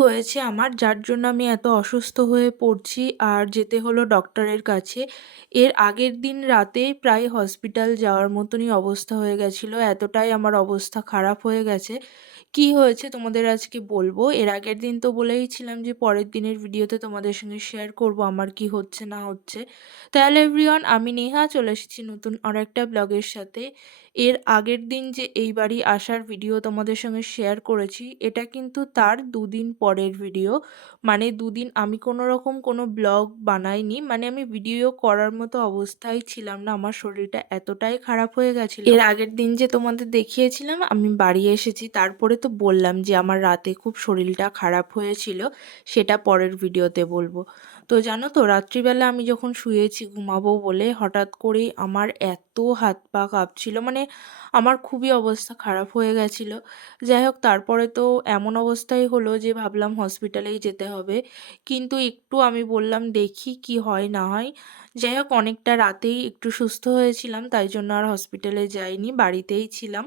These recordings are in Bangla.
হয়েছে আমার, যার জন্য আমি এত অসুস্থ হয়ে পড়ছি। আর যেতে হলো ডক্টরের কাছে। এর আগের দিন রাতে প্রায় হসপিটাল যাওয়ার মতনই অবস্থা হয়ে গেছিল। এতটাই আমার অবস্থা খারাপ হয়ে গেছে। কি হয়েছে তোমাদের আজকে বলব? এর আগের দিন তো বলেইছিলাম যে পরের দিনের ভিডিওতে তোমাদের সঙ্গে শেয়ার করব, আমার কি হচ্ছে না হচ্ছে। তাহলে এভরিওয়ান আমি নেহা, চলে এসেছি নতুন আর একটা ব্লগের সাথে। এর আগের দিন যে এই বাড়ি আসার ভিডিও তোমাদের সঙ্গে শেয়ার করেছি, এটা কিন্তু তার দুদিন পরের ভিডিও মানে দুদিন আমি কোনো রকম কোনো ব্লগ বানাইনি মানে আমি ভিডিও করার মতো অবস্থায় ছিলাম না, আমার শরীরটা এতটাই খারাপ হয়ে গেছিল। এর আগের দিন যে তোমাদের দেখিয়েছিলাম, আমি বাড়ি এসেছি, তারপরে তো বললাম যে আমার রাতে খুব শরীরটা খারাপ হয়েছিল, সেটা পরের ভিডিওতে বলব। তো জানো তো, রাত্রিবেলা আমি যখন শুয়েছি ঘুমাবো বলে হঠাৎ করেই আমার এত হাত পা কাঁপছিল মানে আমার খুবই অবস্থা খারাপ হয়ে গেছিল। যাই হোক, তারপরে তো এমন অবস্থাই হলো যে ভাবলাম হসপিটালেই যেতে হবে। কিন্তু একটু আমি বললাম, দেখি কি হয় না হয়। যাই হোক, অনেকটা রাতেই একটু সুস্থ হয়েছিলাম, তাই জন্য আর হসপিটালে যাইনি, বাড়িতেই ছিলাম।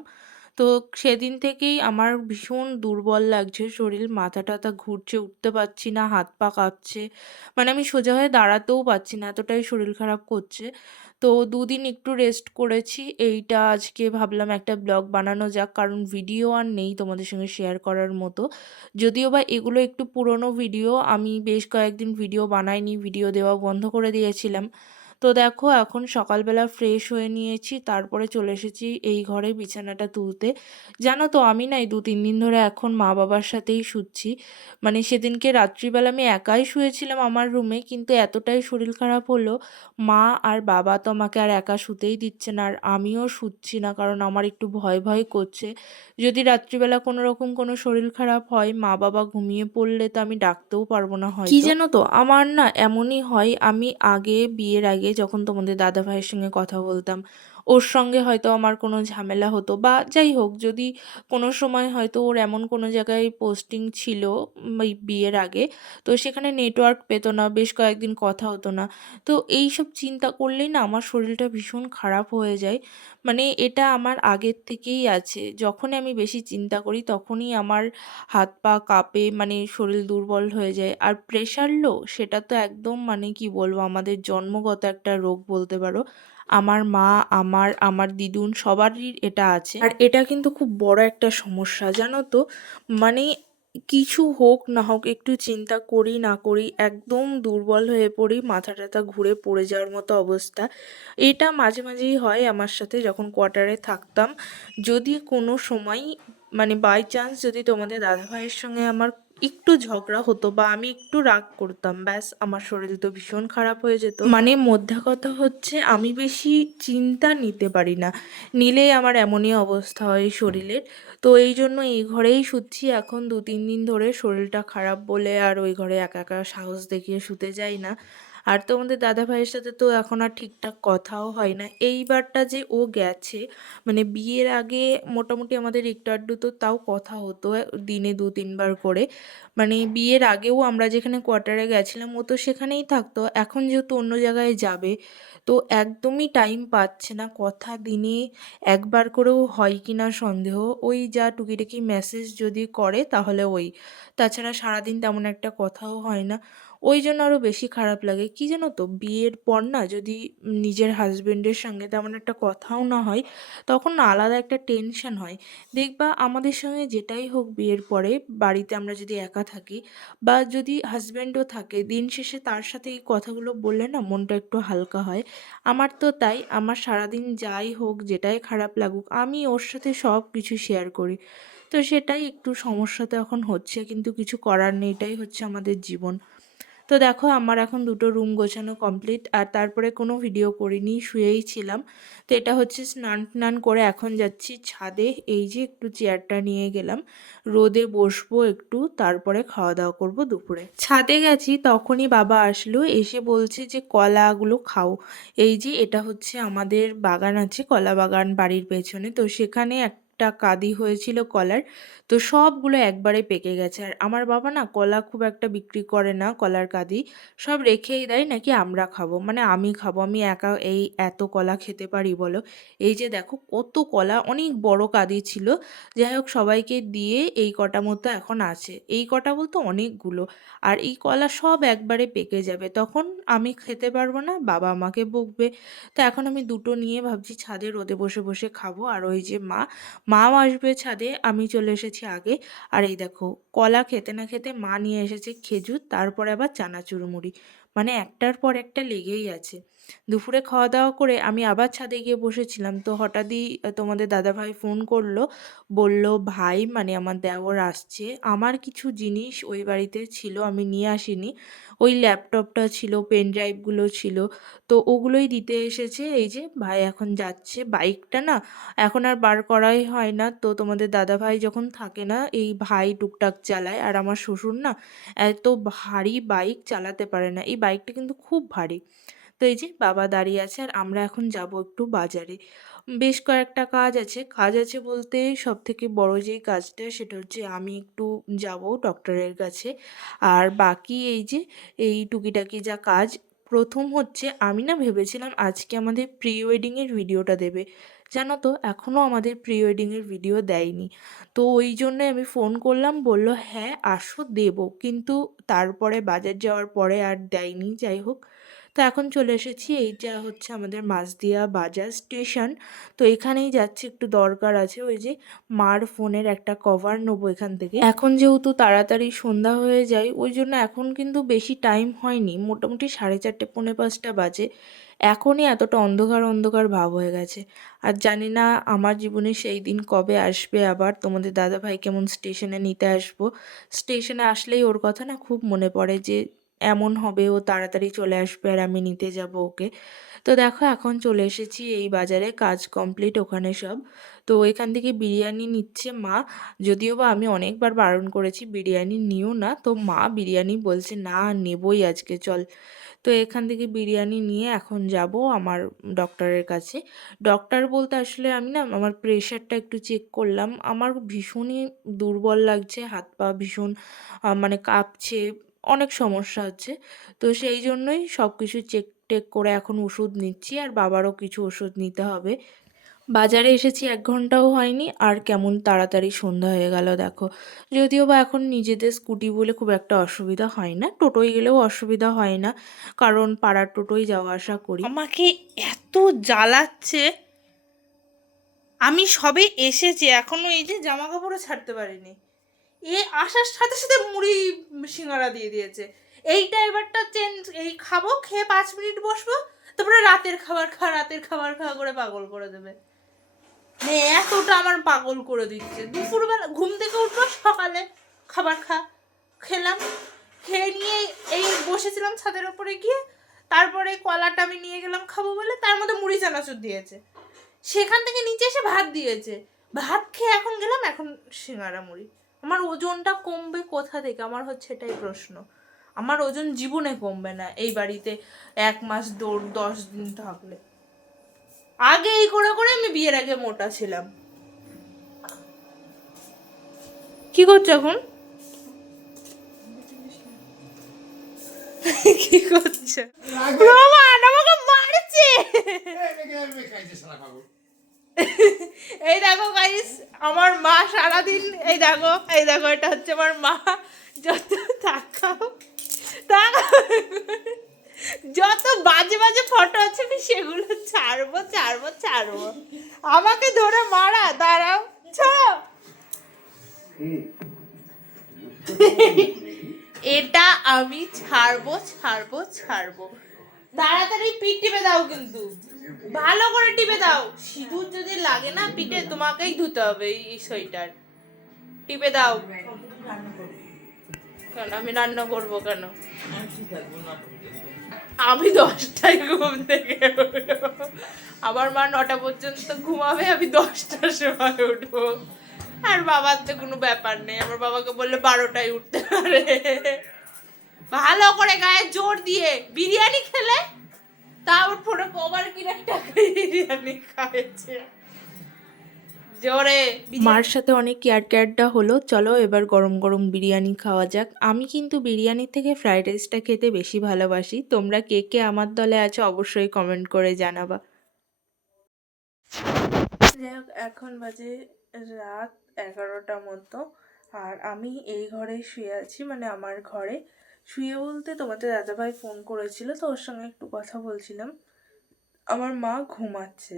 তো সেদিন থেকেই আমার ভীষণ দুর্বল লাগছে, শরীর মাথা টাথা ঘুরছে, উঠতে পারছি না, হাত পা কাঁপছে। মানে আমি সোজা হয়ে দাঁড়াতেও পারছি না, এতটাই শরীর খারাপ করছে। তো দুদিন একটু রেস্ট করেছি, এইটা আজকে ভাবলাম একটা ব্লগ বানানো যাক, কারণ ভিডিও আর নেই তোমাদের সঙ্গে শেয়ার করার মতো। যদিও বা এগুলো একটু পুরনো ভিডিও আমি বেশ কয়েকদিন ভিডিও বানাইনি ভিডিও দেওয়া বন্ধ করে দিয়েছিলাম। তো দেখো এখন সকালবেলা ফ্রেশ হয়ে নিয়েছি তারপরে চলে এসেছি এই ঘরে বিছানাটা তুলতে। জানো তো আমি নাই দু তিন দিন ধরে এখন মা বাবার সাথেই শুচ্ছি। মানে সেদিনকে রাত্রিবেলা আমি একাই শুয়েছিলাম আমার রুমে কিন্তু এতটাই শরীর খারাপ হলো মা আর বাবা তো আমাকে আর একা শুতেই দিচ্ছে না আর আমিও শুচ্ছি না কারণ আমার একটু ভয় ভয় করছে। যদি রাত্রিবেলা কোনো রকম কোনো শরীর খারাপ হয় মা বাবা ঘুমিয়ে পড়লে তো আমি ডাকতেও পারব না হয় কি জানো তো? আমার না এমনই হয় আমি আগে বিয়ের আগে যখন তোমাদের দাদা ভাইয়ের সঙ্গে কথা বলতাম ওর সঙ্গে হয়তো আমার কোনো ঝামেলা হতো বা যাই হোক, যদি কোনো সময় হয়তো ওর এমন কোনো জায়গায় পোস্টিং ছিল ওই বিয়ের আগে, তো সেখানে নেটওয়ার্ক পেতো না, বেশ কয়েকদিন কথা হতো না। তো এই সব চিন্তা করলেই না আমার শরীরটা ভীষণ খারাপ হয়ে যায়। মানে এটা আমার আগের থেকেই আছে। যখনই আমি বেশি চিন্তা করি, তখনই আমার হাত পা কাঁপে মানে শরীর দুর্বল হয়ে যায়। আর প্রেশার লো, সেটা তো একদম মানে কি বলব, আমাদের জন্মগত একটা রোগ বলতে পারো। আমার মা, আমার আমার দিদুন সবারই এটা আছে। আর এটা কিন্তু খুব বড় একটা সমস্যা, জানো তো? মানে কিছু হোক না হোক, একটু চিন্তা করি না করি, একদম দুর্বল হয়ে পড়ি, মাথা টাথা ঘুরে পড়ে যাওয়ার মতো অবস্থা। এটা মাঝে মাঝেই হয় আমার সাথে যখন কোয়ার্টারে থাকতাম। যদি কোনো সময় মানে বাই চান্স যদি তোমাদের দাদাভাইয়ের সঙ্গে আমার একটু ঝগড়া হতো বা আমি একটু রাগ করতাম, ব্যাস আমার শরীর তো ভীষণ খারাপ হয়ে যেত। মানে মধ্যে কথা হচ্ছে, আমি বেশি চিন্তা নিতে পারি না। নিলেই আমার এমনই অবস্থা হয় শরীরের। তো এই জন্য এই ঘরেই শুচ্ছি। এখন দু তিন দিন ধরে শরীরটা খারাপ বলে আর ওই ঘরে একা একা সাহস দেখিয়ে শুতে যাই না। আর তোমাদের দাদা ভাইয়ের সাথে তো এখন আর ঠিকঠাক কথাও হয় না। এইবারটা যে ও গেছে মানে বিয়ের আগে মোটামুটি আমাদের একটু আড্ডু তো তাও কথা হতো দিনে দু তিনবার করে। মানে বিয়ের আগেও আমরা যেখানে কোয়ার্টারে গেছিলাম, ও তো সেখানেই থাকতো। এখন যেহেতু অন্য জায়গায় যাবে, তো একদমই টাইম পাচ্ছে না। কথা দিনে একবার করেও হয় কি না সন্দেহ। ওই যা টুকিটাকি মেসেজ যদি করে তাহলে ওই। তাছাড়া সারাদিন তেমন একটা কথাও হয় না। ওই জন্য আরও বেশি খারাপ লাগে। কী জানো তো? বিয়ের পর না যদি নিজের হাজবেন্ডের সঙ্গে তেমন একটা কথাও না হয়, তখন না আলাদা একটা টেনশন হয়। দেখবা আমাদের সঙ্গে যেটাই হোক বিয়ের পরে, বাড়িতে আমরা যদি একা থাকি বা যদি হাজব্যান্ডও থাকে, দিন শেষে তার সাথে এই কথাগুলো বললে না মনটা একটু হালকা হয়। আমার তো তাই, আমার সারাদিন যাই হোক, যেটাই খারাপ লাগুক, আমি ওর সাথে সব কিছু শেয়ার করি। তো সেটাই একটু সমস্যা তো এখন হচ্ছে, কিন্তু কিছু করার নেই, এটাই হচ্ছে আমাদের জীবন। তো দেখো আমার এখন দুটো রুম গোছানো কমপ্লিট আর তারপরে কোনো ভিডিও করিনি, শুয়েই ছিলাম। তো এটা হচ্ছে স্নান টান করে এখন যাচ্ছি ছাদে, এই যে একটু চেয়ারটা নিয়ে গেলাম। রোদে বসবো একটু, তারপরে খাওয়া দাওয়া করব দুপুরে। ছাদে গেছি, তখনই বাবা আসলো, এসে বলছে যে কলাগুলো খাও। এই যে এটা হচ্ছে আমাদের বাগান আছে, কলা বাগান বাড়ির পেছনে। তো সেখানে এক একটা কাদি হয়েছিল কলার। তো সবগুলো একবারে পেকে গেছে। আর আমার বাবা না কলা খুব একটা বিক্রি করে না, কলার কাদি। সব রেখেই দেয় নাকি আমরা খাব? মানে আমি খাব, আমি একা এই এত কলা খেতে পারি বলো? এই যে দেখো কত কলা, অনেক বড় কাদি ছিল। যাই হোক সবাইকে দিয়ে এই কটা মতো এখন আছে। এই কটা বলতে অনেকগুলো। আর এই কলা সব একবারে পেকে যাবে। তখন আমি খেতে পারব না, বাবা আমাকে বকবে। তো এখন আমি দুটো নিয়ে ভাবছি ছাদে রোদে বসে বসে খাব। আর ওই যে মা মাও আসবে ছাদে, আমি চলে এসেছি আগে। আর এই দেখো, কলা খেতে না খেতে মা নিয়ে এসেছে খেজুর, তারপরে আবার চানাচুর মুড়ি মানে একটার পর একটা লেগেই আছে। দুপুরে খাওয়া দাওয়া করে আমি আবার ছাদে গিয়ে বসেছিলাম। তো হঠাৎই তোমাদের দাদাভাই ফোন করল, বলল, ভাই মানে আমার দেওর আসছে। আমার কিছু জিনিস ওই বাড়িতে ছিল, আমি নিয়ে আসিনি। ওই ল্যাপটপটা ছিল পেন ড্রাইভগুলো ছিল। তো ওগুলোই দিতে এসেছে। এই যে, ভাই এখন যাচ্ছে। বাইকটা না, এখন আর বার করাই হয় না। তো তোমাদের দাদা ভাই যখন থাকে না, এই ভাই টুকটাক চালায়। আর আমার শ্বশুর না, এত ভারী বাইক চালাতে পারে না। এই বাইকটা কিন্তু খুব ভারী। তো এই যে বাবা দাঁড়িয়ে আছে আর আমরা এখন যাব একটু বাজারে। বেশ কয়েকটা কাজ আছে। কাজ আছে বলতে সব থেকে বড় যেই কাজটা সেটা হচ্ছে আমি একটু যাব ডক্টরের কাছে। আর বাকি এই যে, এই টুকিটাকি যা কাজ, প্রথম হচ্ছে আমি না ভেবেছিলাম আজকে আমাদের প্রি ওয়েডিংয়ের ভিডিওটা দেবে। জানো তো এখনও আমাদের প্রি ওয়েডিংয়ের ভিডিও দেয়নি। তো ওই জন্যে আমি ফোন করলাম, বলল হ্যাঁ আসো, দেবো। কিন্তু তারপরে বাজার যাওয়ার পরে আর দেয়নি। যাই হোক তো এখন চলে এসেছি এই যা হচ্ছে আমাদের মাঝদিয়া বাজার স্টেশন। তো এখানেই যাচ্ছি, একটু দরকার আছে। ওই যে মার ফোনের একটা কভার নেব এখান থেকে। এখন যেহেতু তাড়াতাড়ি সন্ধ্যা হয়ে যায়, ওই জন্য এখন কিন্তু বেশি টাইম হয়নি। মোটামুটি সাড়ে চারটে, পৌনে পাঁচটা বাজে। এখনই এতটা অন্ধকার অন্ধকার ভাব হয়ে গেছে। আর জানি না আমার জীবনে সেই দিন কবে আসবে আবার। তোমাদের দাদাভাই কেমন স্টেশনে নিতে আসব? স্টেশনে আসলেই ওর কথা না খুব মনে পড়ে যে এমন হবে, ও তাড়াতাড়ি চলে আসবে আর আমি নিতে যাব ওকে। তো দেখো এখন চলে এসেছি এই বাজারে, কাজ কমপ্লিট ওখানে সব। তো এখান থেকে বিরিয়ানি নিচ্ছে মা। যদিও বা আমি অনেকবার বারণ করেছি, বিরিয়ানি নিও না। তো মা বিরিয়ানি বলছে, না, নেবই আজকে, চল। তো এখান থেকে বিরিয়ানি নিয়ে এখন যাব আমার ডক্টরের কাছে। ডক্টর বলতে আসলে আমি না, আমার প্রেশারটা একটু চেক করলাম। আমার ভীষণই দুর্বল লাগছে হাত পা ভীষণ মানে কাঁপছে। অনেক সমস্যা হচ্ছে। তো সেই জন্যই সব কিছু চেক টেক করে এখন ওষুধ নিচ্ছি আর বাবারও কিছু ওষুধ নিতে হবে। বাজারে এসেছি, এক ঘন্টাও হয়নি আর কেমন তাড়াতাড়ি সন্ধ্যা হয়ে গেল দেখো। যদিও বা এখন নিজেদের স্কুটি বলে খুব একটা অসুবিধা হয় না, টোটোয় গেলেও অসুবিধা হয় না, কারণ পাড়ার টোটোয় যাওয়া আসা করি। আমাকে এত জ্বালাচ্ছে, আমি সবে এসেছি, এখনও এই যে জামা কাপড়ও ছাড়তে পারিনি। এ আসার সাথে সাথে মুড়ি সিঙ্গারা দিয়ে দিয়েছে। এইটা এবারটা চেঞ্জ এই খাব, খেয়ে পাঁচ মিনিট বসবো, তারপরে রাতের খাবার খাওয়া, রাতের খাবার খাওয়া করে পাগল করে দেবে। মানে এতটা আমার পাগল করে দিচ্ছে। দুপুরবেলা ঘুম থেকে উঠল, সকালে খাবার খা, খেলাম। খেয়ে নিয়ে এই বসেছিলাম ছাদের ওপরে গিয়ে, তারপরে কলাটা আমি নিয়ে গেলাম খাব বলে, তার মধ্যে মুড়ি চানাচুর দিয়েছে। সেখান থেকে নিচে এসে ভাত দিয়েছে। ভাত খেয়ে এখন গেলাম, এখন সিঙ্গারা মুড়ি। আমার ওজনটা কমবে কোথা থেকে আমার হচ্ছে এটাই প্রশ্ন আমার ওজন জীবনে কমবে না এই বাড়িতে এক মাস দৌড় দশ দিন থাকলে আগে এই করে করে আমি বিয়ের আগে মোটা ছিলাম কি করছ এখন কি করছ রোমান আমাকে মারছে এই দেখো গাইস আমার মা সারাদিন, এই দেখো এই দেখো, এটা হচ্ছে আমার মা। যত তাকাও যত বাজে বাজে ফটো আছে, আমি সেগুলো ছাড়বো ছাড়বো ছাড়বো। আমাকে ধরে মারা, দাঁড়াও, ছাড়ো। এটা আমি ছাড়বো ছাড়বো ছাড়বো। তাড়াতাড়ি পিঠ টিপে দাও কিন্তু। ভালো করে টিপে দাও। সিঁদুর যদি লাগে না পিঠে, তোমাকেই ধুতে হবে এই সোয়েটার টিপে দাও। কেন, আমি রান্না করব কেন? আমি দশটায় ঘুম থেকে আমার মা নটা পর্যন্ত ঘুমাবে, আমি দশটার সময় উঠবো। আর বাবার তো কোনো ব্যাপার নেই। আমার বাবাকে বললে বারোটায় উঠতে পারে। ভালো করে গায়ে জোর দিয়ে বিরিয়ানি খেলে। তা ওর ফোনে কবার টাকা বিরিয়ানি খাইছে। মার সাথে অনেক কেয়ার কেয়ারটা হলো, চলো এবার গরম গরম বিরিয়ানি খাওয়া যাক। আমি কিন্তু বিরিয়ানির থেকে ফ্রাইড রাইসটা খেতে বেশি ভালোবাসি। তোমরা কে কে আমার দলে আছো অবশ্যই কমেন্ট করে জানাবা। এখন বাজে রাত এগারোটা মতো। আর আমি এই ঘরে শুয়ে আছি মানে আমার ঘরে। শুয়ে বলতে তোমাদের দাদাভাই ফোন করেছিল, তো ওর সঙ্গে একটু কথা বলছিলাম। আমার মা ঘুমাচ্ছে।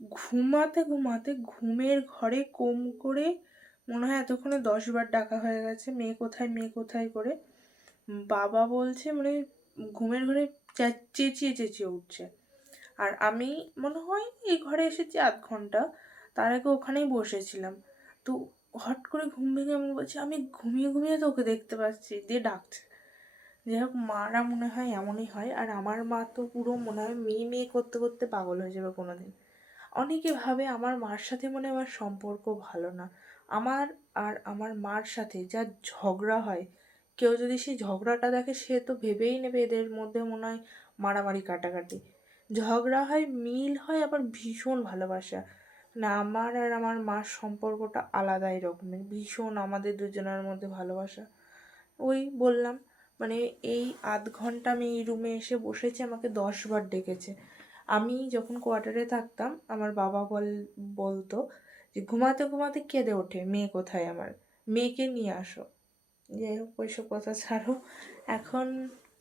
ঘুমাতে ঘুমাতে ঘুমের ঘরে কম করে মনে হয় এতক্ষণে দশবার ডাকা হয়ে গেছে, মেয়ে কোথায় মেয়ে কোথায় করে। বাবা বলছে মানে ঘুমের ঘরে চেঁচিয়ে চেঁচিয়ে উঠছে। আর আমি মনে হয় এই ঘরে এসেছি আধ ঘণ্টা, তার আগে ওখানেই বসেছিলাম। তো হট করে ঘুম ভেঙে আমি বলছি, আমি ঘুমিয়ে ঘুমিয়ে তো ওকে দেখতে পাচ্ছি, দিয়ে ডাকছে। যাই হোক মারা মনে হয় এমনই হয়। আর আমার মা তো পুরো মনে হয় মেয়ে মেয়ে করতে করতে পাগল হয়ে যাবে কোনো দিন অনেকে ভাবে আমার মার সাথে মনে আমার সম্পর্ক ভালো না। আমার আর আমার মার সাথে যা ঝগড়া হয়, কেউ যদি সেই ঝগড়াটা দেখে, সে তো ভেবেই নেবে এদের মধ্যে মনে হয় মারামারি, কাটাকাটি। ঝগড়া হয়, মিল হয়, আবার ভীষণ ভালোবাসা। না, আমার আর আমার মার সম্পর্কটা আলাদাই রকমের। ভীষণ আমাদের দুজনের মধ্যে ভালোবাসা। ওই বললাম মানে এই আধ ঘণ্টা আমি এই রুমে এসে বসেছি, আমাকে দশবার ডেকেছে। আমি যখন কোয়ার্টারে থাকতাম, আমার বাবা বল, বলতো যে, ঘুমাতে ঘুমাতে কেঁদে ওঠে, মেয়ে কোথায় আমার? মেয়েকে নিয়ে আসো। যাই হোক ওইসব কথা ছাড়ো। এখন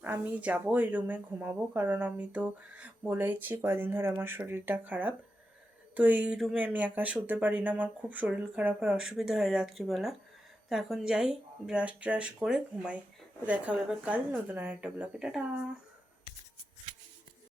আমি যাব ওই রুমে ঘুমাবো, কারণ আমি তো বলেইছি কয়দিন ধরে আমার শরীরটা খারাপ। তো এই রুমে আমি একা শুতে পারি না, আমার খুব শরীর খারাপ হয়, অসুবিধা হয় রাত্রিবেলা। তো এখন যাই ব্রাশ ট্রাশ করে ঘুমাই। দেখা হবে কাল নতুন আর একটা ব্লগে। টাটা।